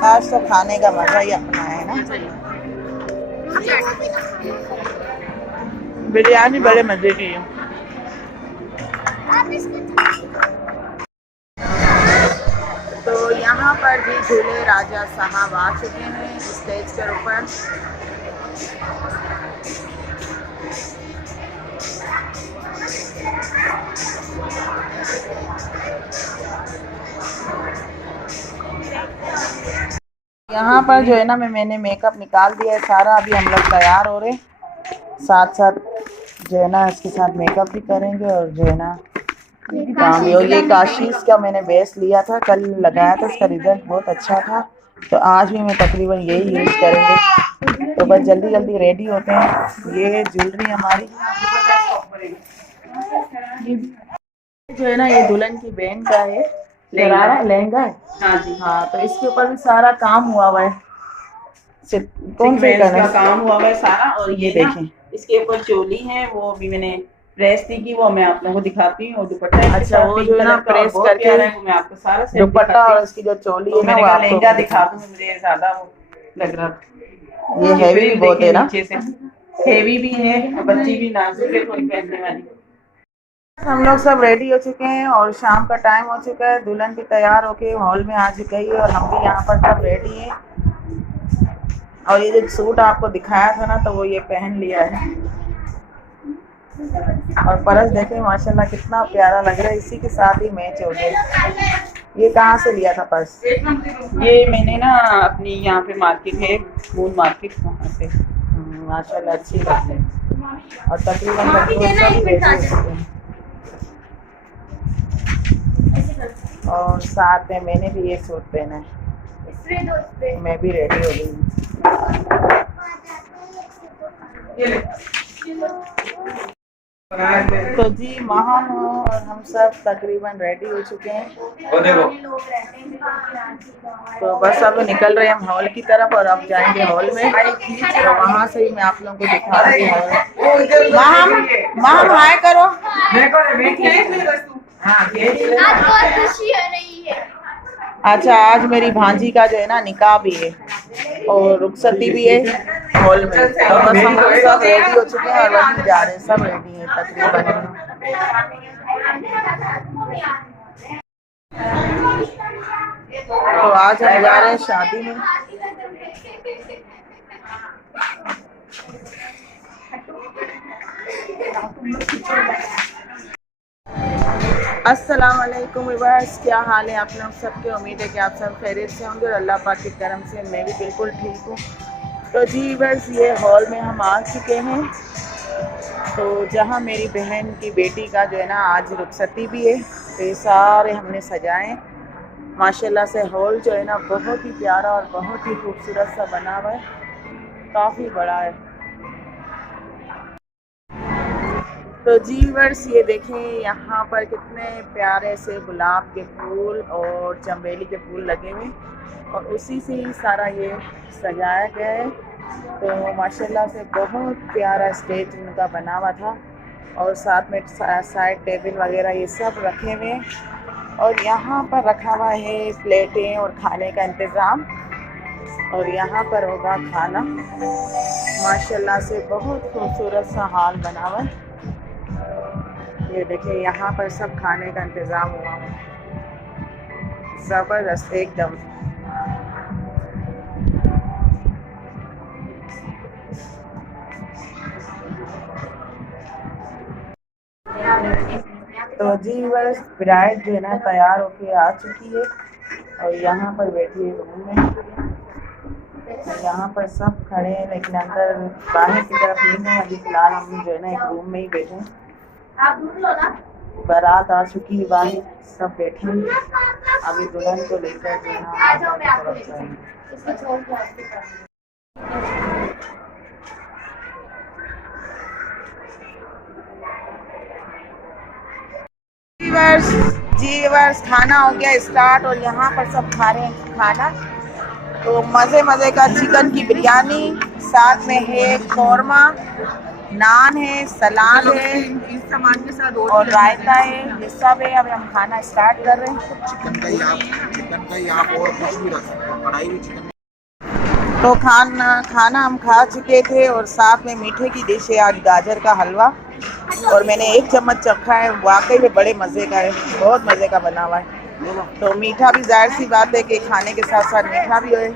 आज तो खाने का मजा ही अपना है ना। बिरयानी बड़े मजे की है। तो यहाँ पर भी झूले राजा साहब आ चुके हैं स्टेज के ऊपर। यहाँ पर जो है ना मैंने मेकअप निकाल दिया है सारा। अभी हम लोग तैयार हो रहे, साथ साथ जो है ना इसके साथ मेकअप भी करेंगे और जो है ना काम भी। और ये काशीज का मैंने बेस लिया था, कल लगाया था, इसका रिजल्ट बहुत अच्छा था, तो आज भी मैं तकरीबन यही यूज़ करेंगे। तो बस जल्दी जल्दी रेडी होते हैं। ये ज्वेलरी हमारी जो है ना ये दुल्हन की बहन का है, लहंगा है। हाँ जी, हाँ, तो इसके ऊपर भी सारा काम हुआ हुआ है। कौन से का काम हुआ हुआ है सारा। और ये देखें इसके ऊपर चोली है, वो भी मैंने प्रेस थी कि वो मैं आप लोगों को दिखाती हूँ। दुपट्टा अच्छा वो जो है ना प्रेस करके वो मैं आपको सारा सेट दुपट्टा और इसकी जो चोली है ना वो लहंगा दिखा दूँ, मुझे ज्यादा वो लग रहा था। ये हैवी भी बहुत है ना, नीचे से हैवी भी है और बच्ची भी नाजुक है थोड़ी पहनने वाली। हम लोग सब रेडी हो चुके हैं और शाम का टाइम हो चुका है। दुल्हन भी तैयार होके हॉल में आ चुकी है और हम भी यहाँ पर सब रेडी हैं। और ये जो सूट आपको दिखाया था ना तो वो ये पहन लिया है। और पर्स देखें माशाल्लाह कितना प्यारा लग रहा है, इसी के साथ ही मैच हो गया। ये कहाँ से लिया था पर्स? ये मैंने ना अपनी यहाँ पे मार्केट है, मून मार्केट, वहाँ से। माशाल्लाह अच्छी बात है। और तकरीबन और साथ में मैंने भी ये सूट पहना है, मैं भी रेडी हो गई। तो जी वहाँ और हम सब तकरीबन रेडी हो चुके हैं। तो बस अब निकल रहे हैं हम हॉल की तरफ और अब जाएंगे हॉल में। तो वहाँ से ही मैं आप लोगों को दिखा रही हूँ। माम हाय करो। बहुत खुशी हो रही है। अच्छा आज मेरी भांजी का जो है ना निकाह भी है और रुखसती भी है हॉल में। तो बस हम लोग सब रेडी हो चुके हैं और वहीं जा रहे हैं, सब रेडी हैं तकरीबन। तो आज हम जा रहे हैं शादी में। अस्सलाम वालेकुम व्यूअर्स, क्या हाल है आप लोग सबके। उम्मीद है कि आप सब खैरियत से होंगे और अल्लाह पाक की करम से मैं भी बिल्कुल ठीक हूँ। तो जी व्यूअर्स ये हॉल में हम आ चुके हैं। तो जहाँ मेरी बहन की बेटी का जो है ना आज रुखसती भी है, तो ये सारे हमने सजाए माशाल्लाह से। हॉल जो है ना बहुत ही प्यारा और बहुत ही खूबसूरत सा बना हुआ है, काफ़ी बड़ा है। तो जी व्यूअर्स ये देखें यहाँ पर कितने प्यारे से गुलाब के फूल और चमेली के फूल लगे हुए और उसी से ही सारा ये सजाया गया है। तो माशाल्लाह से बहुत प्यारा स्टेज उनका बना हुआ था और साथ में साइड टेबल वगैरह ये सब रखे हुए हैं और यहाँ पर रखा हुआ है प्लेटें और खाने का इंतज़ाम और यहाँ पर होगा खाना। माशाल्लाह से बहुत खूबसूरत सा हॉल बना हुआ है। ये देखिए यहाँ पर सब खाने का इंतज़ाम हुआ है, ज़बरदस्त एकदम। तो जी बस ब्राइड जो है ना तैयार होके आ चुकी है और यहाँ पर बैठी है रूम में। यहाँ पर सब खड़े हैं लेकिन अंदर बाहर की तरफ नहीं है। अभी फिलहाल हम जो है ना एक रूम में ही बैठे हैं। बारात आ चुकी है, बाहर सब बैठे हैं। अभी दुल्हन को लेकर जो है ना जीवर्स खाना हो गया स्टार्ट और यहाँ पर सब खा रहे हैं खाना। तो मज़े मज़े का चिकन की बिरयानी, साथ में है कौरमा नान है, सलाद है इस सामान के साथ और रायता है, ये सब है। अब हम खाना स्टार्ट कर रहे हैं। चिकन का आप और कुछ भी रख सकते हो, कढ़ाई भी चिकन। तो खाना हम खा चुके थे और साथ में मीठे की डिश है आज गाजर का हलवा, और मैंने 1 चम्मच चखा है, वाकई में बड़े मज़े का है, बहुत मज़े का बना हुआ है। तो मीठा भी जाहिर सी बात है कि खाने के साथ साथ मीठा भी है,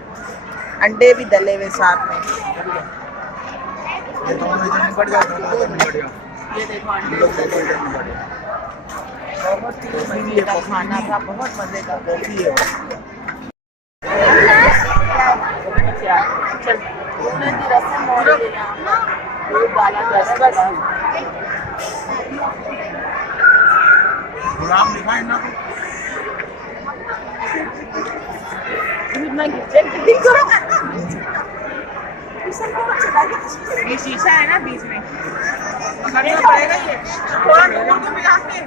अंडे भी डले हुए साथ में। ये दोनों इधर में बढ़ जाओ, दोनों इधर में बढ़ जाओ। ये देखो आंटी, लोग दोनों इधर में बढ़ जाओ। बहुत ही मज़े का खाना था, बहुत मज़े का। कॉफी है। चल, दूल्हे की रस्म हो रही है यहाँ। दूध डाला जा रहा है। गुलाम लिखा है ना, ये शीशा है ना बीच में, पकड़ना पड़ेगा ये थोड़ा दूर को भी आके।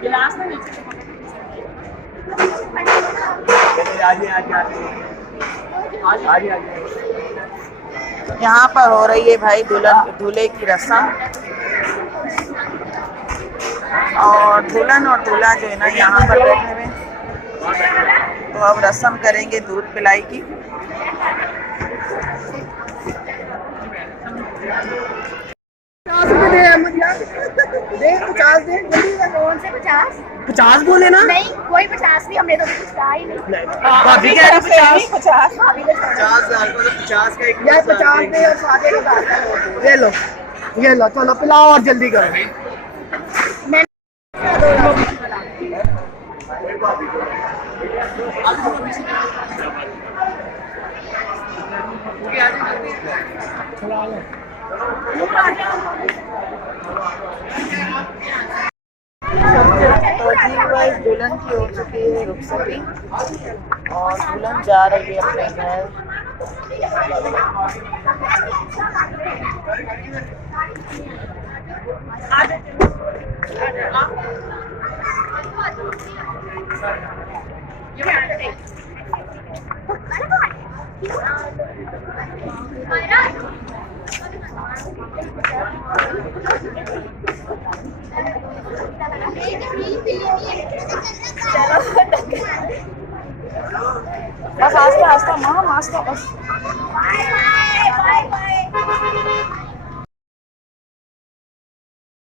गिलास में नीचे यहाँ पर हो रही है भाई दूल्हे की रस्म, और दुल्हन और दूल्हा जो है ना यहाँ पर बैठे हुए। तो अब रस्म करेंगे दूध पिलाई की। दे 50 दे जल्दी। कौन से 50? 50 बोले ना। नहीं, कोई 50 नहीं, हमने तो कुछ कहा ही नहीं। भाभी कह रही 50। भाभी ने छोड़ा। 50 का एक यार 50 दे और सादे का ये लो, ये लो, चलो पिलाओ और जल्दी करो। तो जी वाइस दुल्हन की हो चुकी है रुखसती, और दुल्हन जा रही है अपने घर। बस आस्ता आस्ता माम, आस्ता बस।